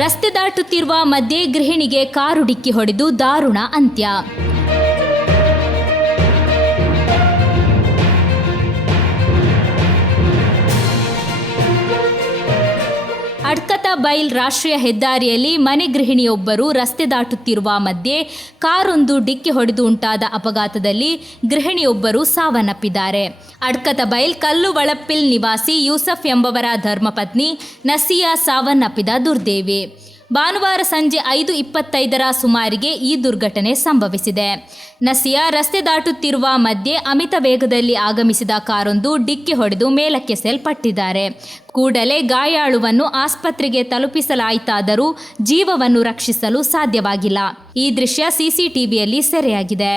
ರಸ್ತೆ ದಾಟುತ್ತಿರುವ ಮಧ್ಯೆ ಗೃಹಿಣಿಗೆ ಕಾರು ಡಿಕ್ಕಿ ಹೊಡೆದು ದಾರುಣ ಅಂತ್ಯ. ಅಡ್ಕತಬೈಲ್ ರಾಷ್ಟ್ರೀಯ ಹೆದ್ದಾರಿಯಲ್ಲಿ ಮನೆ ಗೃಹಿಣಿಯೊಬ್ಬರು ರಸ್ತೆ ದಾಟುತ್ತಿರುವ ಮಧ್ಯೆ ಕಾರೊಂದು ಡಿಕ್ಕಿ ಹೊಡೆದು ಉಂಟಾದ ಅಪಘಾತದಲ್ಲಿ ಗೃಹಿಣಿಯೊಬ್ಬರು ಸಾವನ್ನಪ್ಪಿದ್ದಾರೆ. ಅಡ್ಕತಬೈಲ್ ಕಲ್ಲುವಳಪ್ಪಿಲ್ ನಿವಾಸಿ ಯೂಸಫ್ ಎಂಬವರ ಧರ್ಮಪತ್ನಿ ನಸಿಯಾ ಸಾವನ್ನಪ್ಪಿದ ದುರ್ದೈವಿ. ಭಾನುವಾರ ಸಂಜೆ 5:25 ಸುಮಾರಿಗೆ ಈ ದುರ್ಘಟನೆ ಸಂಭವಿಸಿದೆ. ನಸಿಯಾ ರಸ್ತೆ ದಾಟುತ್ತಿರುವ ಮಧ್ಯೆ ಅಮಿತ ವೇಗದಲ್ಲಿ ಆಗಮಿಸಿದ ಕಾರೊಂದು ಡಿಕ್ಕಿ ಹೊಡೆದು ಮೇಲಕ್ಕೆಸೆಯಲ್ಪಟ್ಟಿದ್ದಾರೆ. ಕೂಡಲೇ ಗಾಯಾಳುವನ್ನು ಆಸ್ಪತ್ರೆಗೆ ತಲುಪಿಸಲಾಯಿತಾದರೂ ಜೀವವನ್ನು ರಕ್ಷಿಸಲು ಸಾಧ್ಯವಾಗಿಲ್ಲ. ಈ ದೃಶ್ಯ ಸಿಸಿಟಿವಿಯಲ್ಲಿ ಸೆರೆಯಾಗಿದೆ.